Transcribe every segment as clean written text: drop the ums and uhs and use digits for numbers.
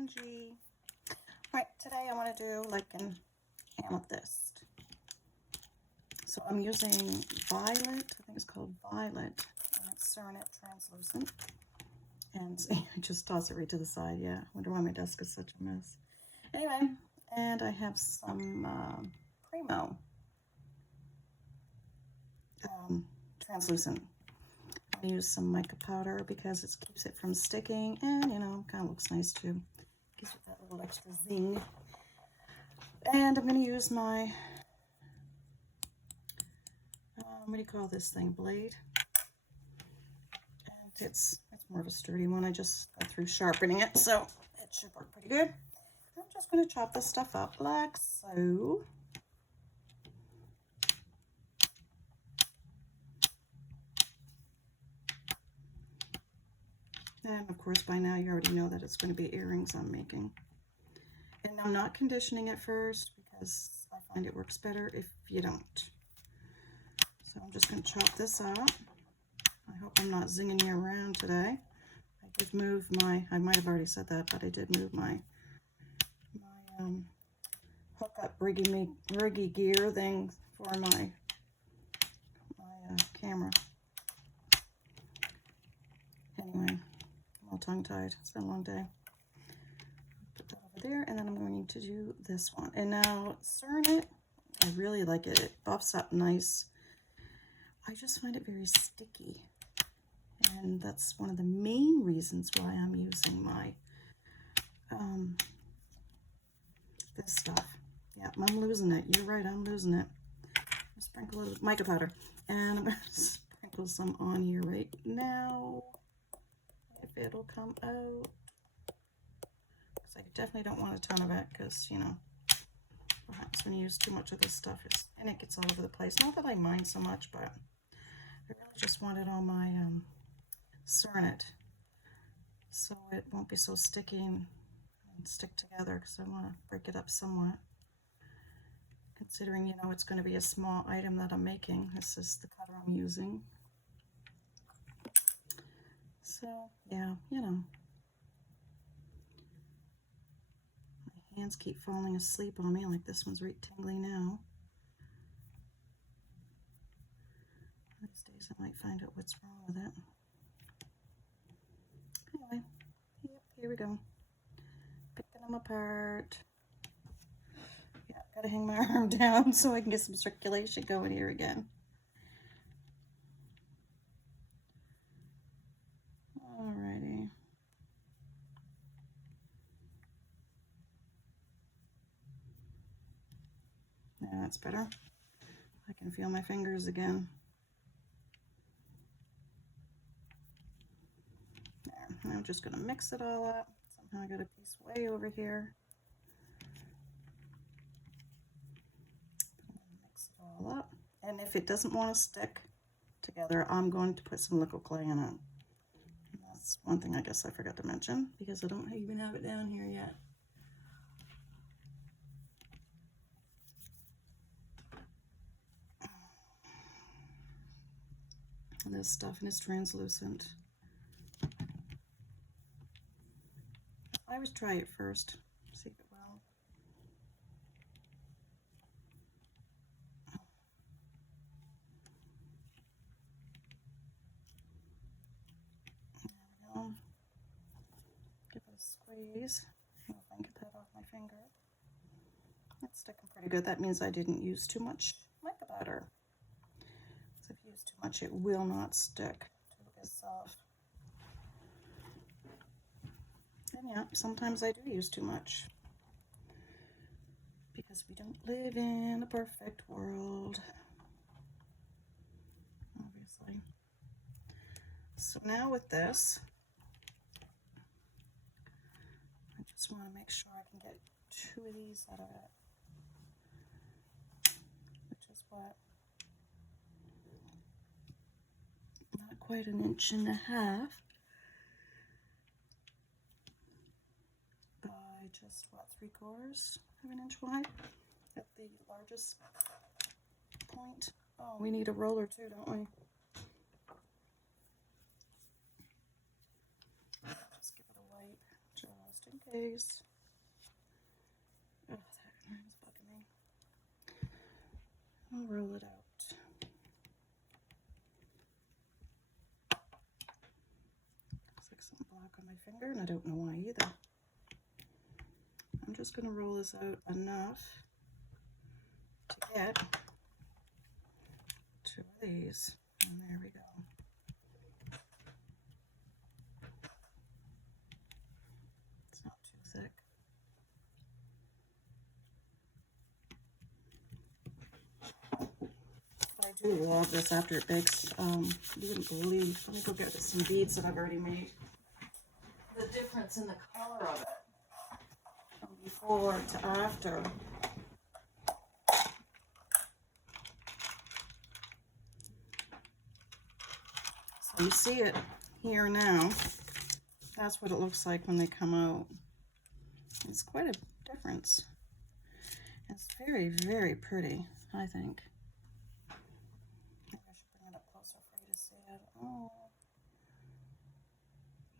Angie. Right, today I want to do like an amethyst. So I'm using Violet, I think it's called Violet, and it's Cernit translucent. And see, I just toss it right to the side. Yeah, I wonder why my desk is such a mess. Anyway, and I have some premo translucent. I use some mica powder because it keeps it from sticking, and you know, kind of looks nice too. Gives it that little extra zing. And I'm going to use my what do you call this thing? Blade. And it's more of a sturdy one. I just got through sharpening it, so it should work pretty good. I'm just going to chop this stuff up like so. And of course, by now you already know that it's going to be earrings I'm making. And I'm not conditioning it first because I find it works better if you don't. So I'm just going to chop this up. I hope I'm not zinging you around today. I did move my, I might have already said that, but I did move my hook up riggy gear thing for my camera. Anyway, I'm all tongue-tied. It's been a long day. Put that over there, and then I'm going to do this one. And now Cernit, I really like it. It buffs up nice. I just find it very sticky. And that's one of the main reasons why I'm using my this stuff. Yeah, I'm losing it. You're right, I'm losing it. I'll sprinkle a little mica powder. And I'm going to sprinkle some on here right now. If it'll come out. Because I definitely don't want a ton of it because, you know, perhaps when you use too much of this stuff, and it gets all over the place. Not that I mind so much, but I really just want it on my Cernit, so it won't be so sticky and stick together, because I want to break it up somewhat, considering, you know, it's going to be a small item that I'm making. This is the cutter I'm using. So yeah, you know, my hands keep falling asleep on me, like this one's right tingly now. These days I might find out what's wrong with it. Anyway, yep, here we go. Picking them apart. Yeah, gotta hang my arm down so I can get some circulation going here again. Alrighty. Yeah, that's better. I can feel my fingers again. There. I'm just gonna mix it all up. Somehow I got a piece way over here. Mix it all up. And if it doesn't want to stick together, I'm going to put some liquid clay in it. And that's one thing I guess I forgot to mention, because I don't even have it down here yet. And this stuff is translucent. I always try it first, see if it will. There we go. Give it a squeeze. See if I can get that off my finger. It's sticking pretty good. That means I didn't use too much mica powder. So if you use too much, it will not stick to itself. And yeah, sometimes I do use too much, because we don't live in a perfect world, obviously. So now with this, I just want to make sure I can get 2 of these out of it, which is what, not quite 1.5 inches by just what, 3/4 of an inch wide at the largest point. Oh, we need a roller too, don't we? Just give it a wipe, just in case. Oh, that is bugging me. I'll roll it out. Looks like some black on my finger, and I don't know why either. I'm just going to roll this out enough to get 2 of these. And there we go. It's not too thick. I do love this after it bakes. You wouldn't believe. Let me go get some beads that I've already made. The difference in the color of it from before to after. So you see it here now. That's what it looks like when they come out. It's quite a difference. It's very, very pretty, I think. Maybe I should bring it up closer for you to see it. Oh,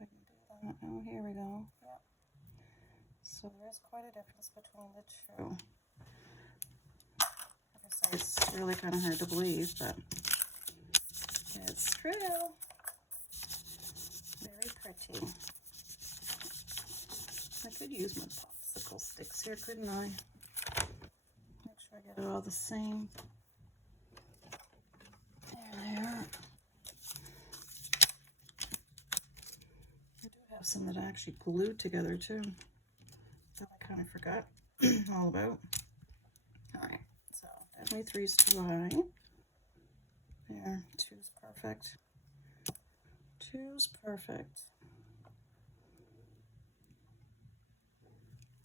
I can do that. Oh, here we go. Yep. So there is quite a difference between the two. Like I say, it's really kind of hard to believe, but it's true. Very pretty. I could use my popsicle sticks here, couldn't I? Make sure I get it all the same. There. I do have some that I actually glued together too. That I kind of forgot all about. Alright, so definitely 3's too high. There, 2's perfect. 2's perfect.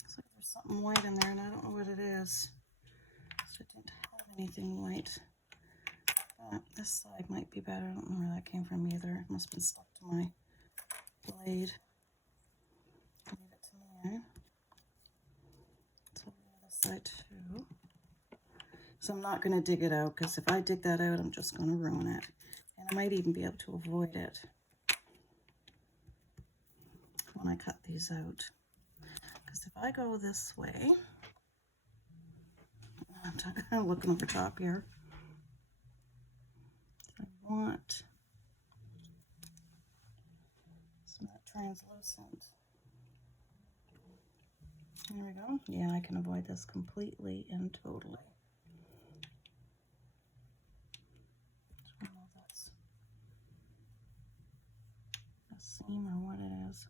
Looks like there's something white in there and I don't know what it is. So I didn't have anything white. But this side might be better. I don't know where that came from either. It must have been stuck to my blade. Leave it to me. So the other side too. So I'm not going to dig it out because if I dig that out, I'm just going to ruin it. And I might even be able to avoid it when I cut these out. Because if I go this way, I'm kind of looking over top here. I want some of that translucent. There we go. Yeah, I can avoid this completely and totally. I don't know if that's a seam or what it is.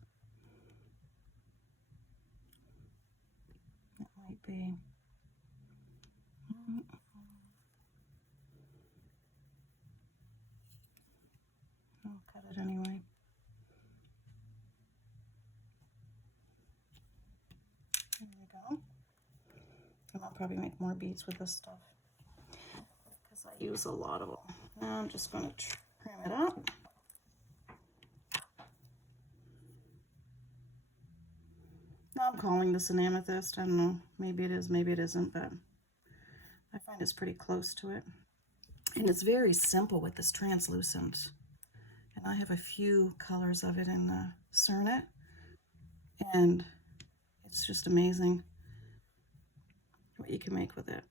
It might be. I'll cut it anyway. There we go. And I'll probably make more beads with this stuff because I use a lot of them. Now I'm just going to trim it up. Now I'm calling this an amethyst. I don't know. Maybe it is, maybe it isn't, but I find it's pretty close to it. And it's very simple with this translucent. And I have a few colors of it in the cernit. And it's just amazing what you can make with it.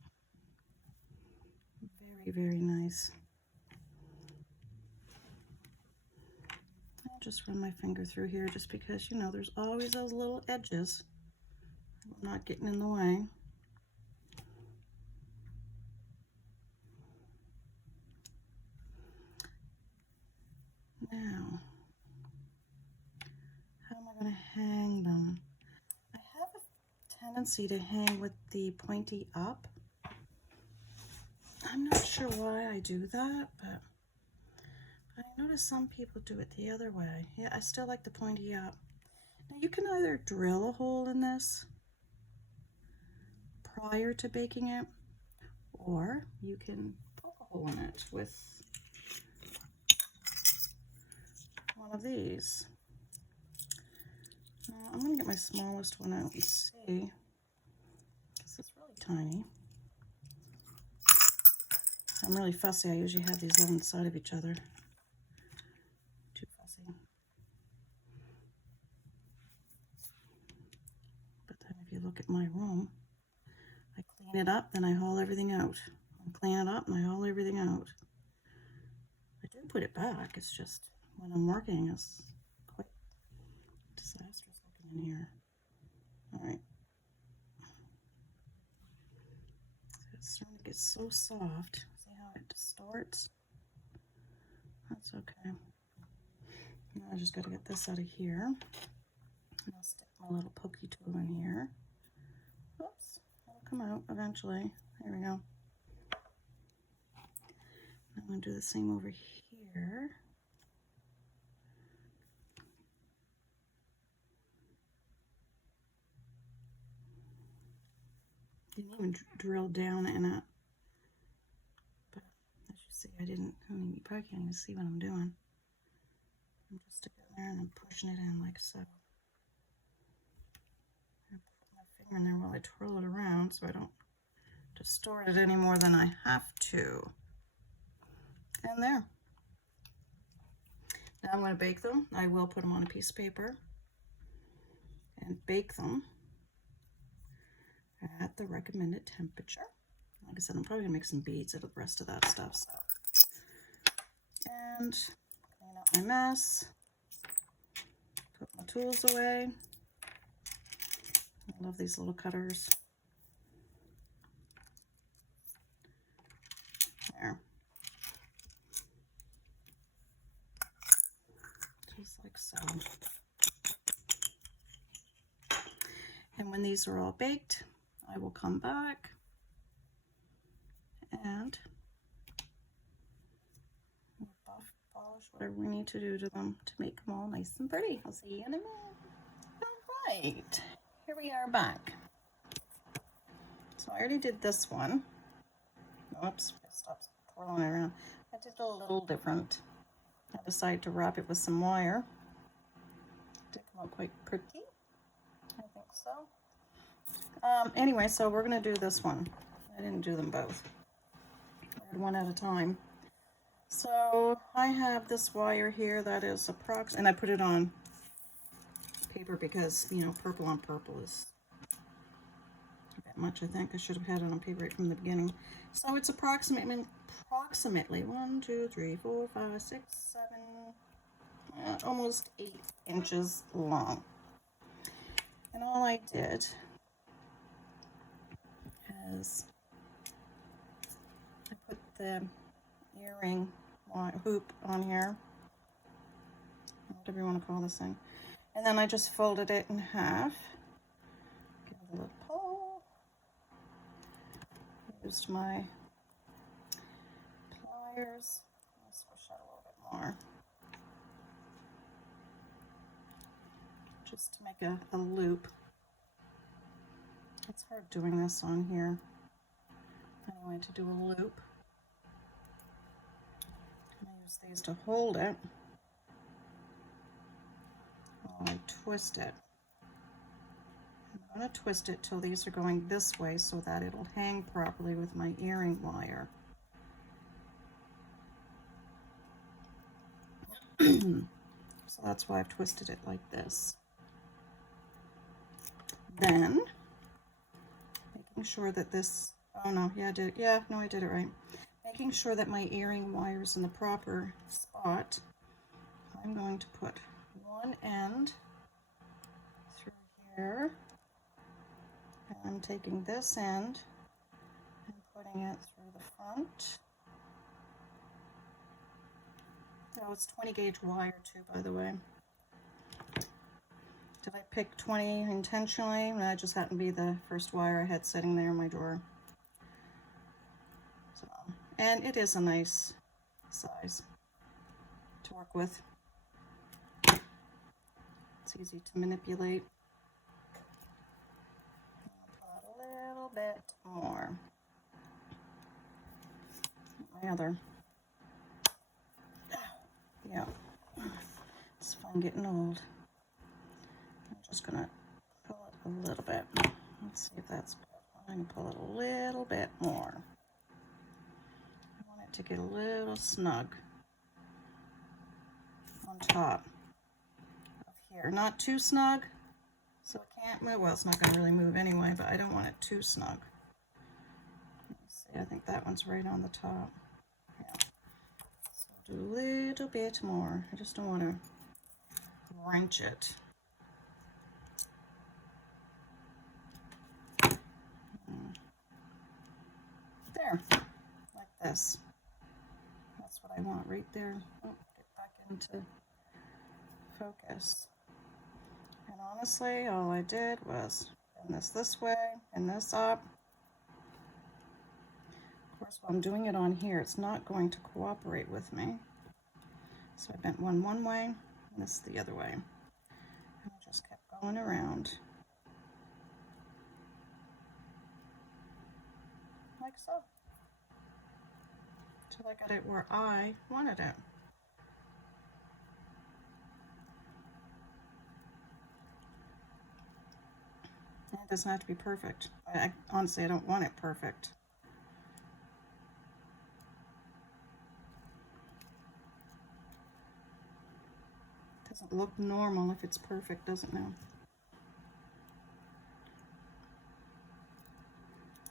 Very, very nice. I'll just run my finger through here just because, you know, there's always those little edges. I'm not getting in the way. Now, how am I going to hang them? I have a tendency to hang with the pointy up. I'm not sure why I do that, but I notice some people do it the other way. Yeah, I still like the pointy up. Now you can either drill a hole in this prior to baking it, or you can poke a hole in it with one of these. Now I'm going to get my smallest one out and see, because it's really tiny. I'm really fussy. I usually have these on the side of each other. Too fussy. look at my room. I clean it up, then I haul everything out. I clean it up and I haul everything out. I do put it back, it's just when I'm working it's quite disastrous looking in here. Alright. It's starting to get so soft. See how it distorts? That's okay. Now I just got to get this out of here. And I'll stick my little pokey tool in here. Oops, it'll come out eventually. There we go. I'm going to do the same over here. Didn't even drill down in it. But as you see, I mean, you probably can't even see what I'm doing. I'm just sticking it there and then pushing it in like so. I put my finger in there while I twirl it around so I don't distort it any more than I have to. And there. Now I'm going to bake them. I will put them on a piece of paper and bake them at the recommended temperature. Like I said, I'm probably going to make some beads out of the rest of that stuff. So. And clean up my mess. Put my tools away. I love these little cutters. There. Just like so. And when these are all baked, I will come back and buff, polish, whatever we need to do to them to make them all nice and pretty. I'll see you in a minute. All right, here we are back. So I already did this one. Oops, stop twirling it around. I did it a little different. I decided to wrap it with some wire. It did come out quite pretty. I think so. Anyway, so we're going to do this one. I didn't do them both. I did one at a time. So I have this wire here that is and I put it on paper because, you know, purple on purple is a bit much, I think. I should have had it on paper right from the beginning. So it's approximately 1, 2, 3, 4, 5, 6, 7, almost 8 inches long. And all I did is I put the earring hoop on here, whatever you want to call this thing, and then I just folded it in half, give it a little pull, used my pliers, I'll squish that a little bit more, just to make a loop. It's hard doing this on here. Anyway, to do a loop. And I use these to hold it while I twist it. I'm going to twist it till these are going this way so that it'll hang properly with my earring wire. So that's why I've twisted it like this. Then making sure that this, oh no, yeah, I did it right. Making sure that my earring wire is in the proper spot, I'm going to put one end through here, and I'm taking this end and putting it through the front. Oh, it's 20 gauge wire too, by the way. Did I pick 20 intentionally? No, it just happened to be the first wire I had sitting there in my drawer. So, and it is a nice size to work with. It's easy to manipulate. I'll put a little bit more. My other. Yeah, it's fun getting old. I'm just gonna pull it a little bit. Let's see if that's good. I'm gonna pull it a little bit more. I want it to get a little snug on top of here. Not too snug, So it can't move. Well, it's not going to really move anyway, but I don't want it too snug. Let's see, I think that one's right on the top. Yeah. So I'll do a little bit more. I just don't want to wrench it. There, like this. That's what I want right there. Oh, get back into focus. And honestly, all I did was bend this way and this up. Of course, while I'm doing it on here, it's not going to cooperate with me. So I bent one way and this the other way. And I just kept going around. Like so. Till I got it where I wanted it. And it doesn't have to be perfect. Honestly, I don't want it perfect. It doesn't look normal if it's perfect, does it now?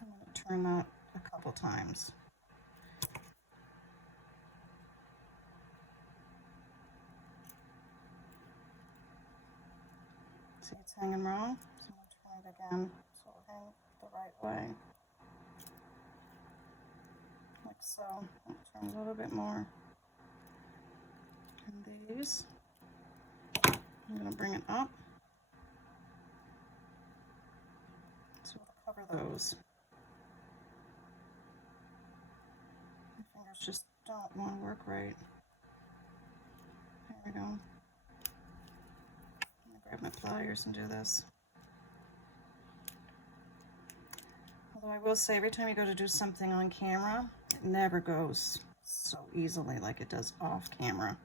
I'm going to turn that a couple times. See, it's hanging wrong, so I'm going to turn it again so it'll hang the right way. Like so. I'll turn a little bit more. And these, I'm going to bring it up. So we'll cover those. My fingers just don't want to work right. There we go. Grab my pliers and do this. Although I will say, every time you go to do something on camera, it never goes so easily like it does off camera.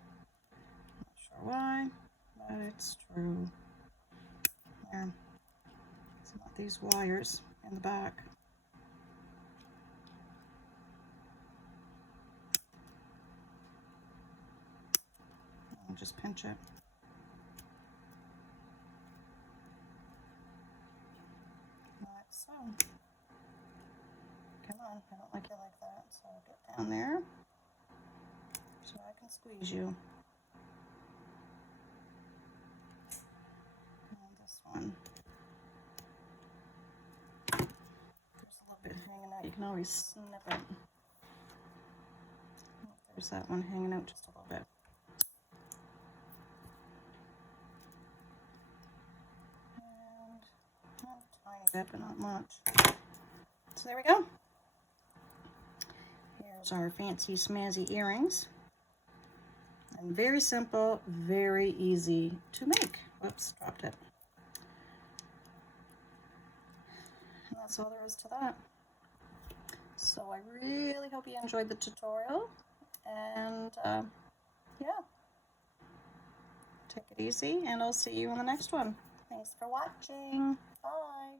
Not sure why, but it's true. There. So I want these wires in the back. And just pinch it. Like so. Come on, I don't like it like that. So I'll get down there so I can squeeze you. And this one. There's a little bit hanging out. You can always snip it. Oh, there's that one hanging out just a little bit. And a tiny bit, but not much. So there we go. Here's our fancy smashy earrings. And very simple, very easy to make. Whoops, dropped it. And that's all there is to that. So I really hope you enjoyed the tutorial. And yeah, take it easy, and I'll see you on the next one. Thanks for watching. Bye.